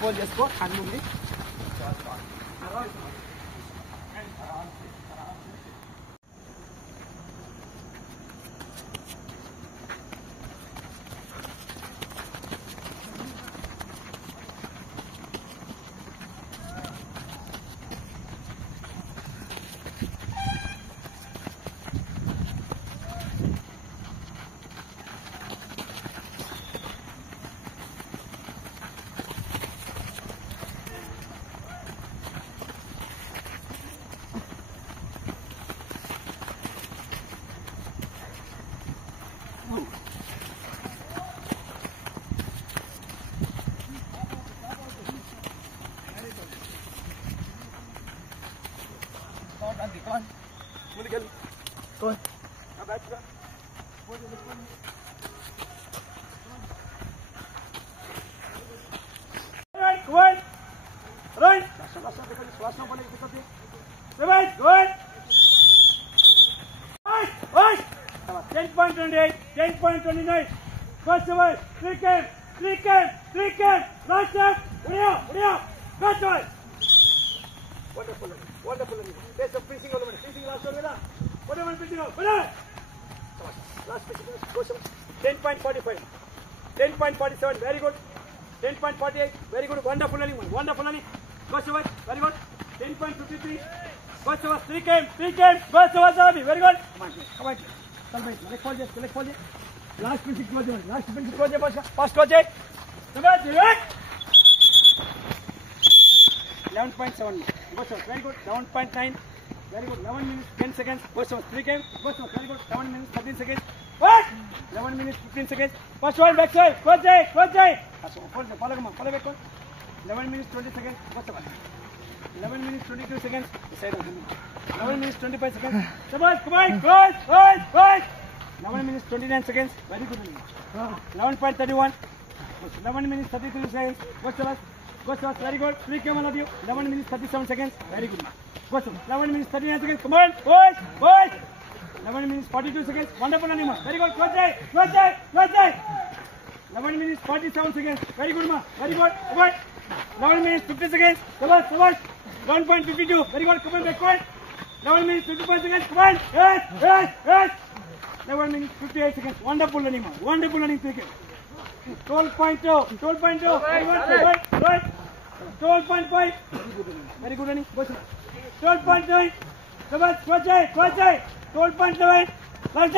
Phone చేసుకో అన్నుంది Con. Con. Right, go on. Right. Last one, right, go on. Right. 10.28, 10.29. First over, 3 cam. Last step. Udia. First one. Wonderful. There's some finishing on the finishing last one. Whatever finishing out. Last finishing. 10.45. 10.47. Very good. 10.48. Very good. Wonderful running. First over. Very good. 10.53. First over. 3 came. First over. Salabi. Very good. Come on. Select fall. Last finishing close. First close. Come on. Direct. 11.7. Very good. 11.9. Very good. 11 minutes 10 seconds. First one 3 came. First one very good. 7 minutes 13 seconds. What? 11 minutes 15 seconds. First one backside. Close J. Follow back one. 11 minutes 20 seconds. First one. 11 minutes 22 seconds. Side of 11 minutes 25 seconds. Come on. Close. 11 minutes 29 seconds. Very good. 11.31. 11 minutes 33 seconds. First one, very good. 3 came on you. 11 minutes 37 seconds. Very good. First one, 11 minutes 39 seconds. Come on, boys. 11 minutes 42 seconds. Wonderful animal. Very good. Close J. 11 minutes 47 seconds. Very good, ma. Very good. Come on. 11 minutes 50 seconds. Come on. 1.52. Very good. Come on, backward. 11 minutes 55 seconds. Come on. Yes. 11 minutes 58 seconds. Wonderful animal. Wonderful running cricket. 12.2. Right. 12.5. Very good running. 12.9. Come on, 12.7. Last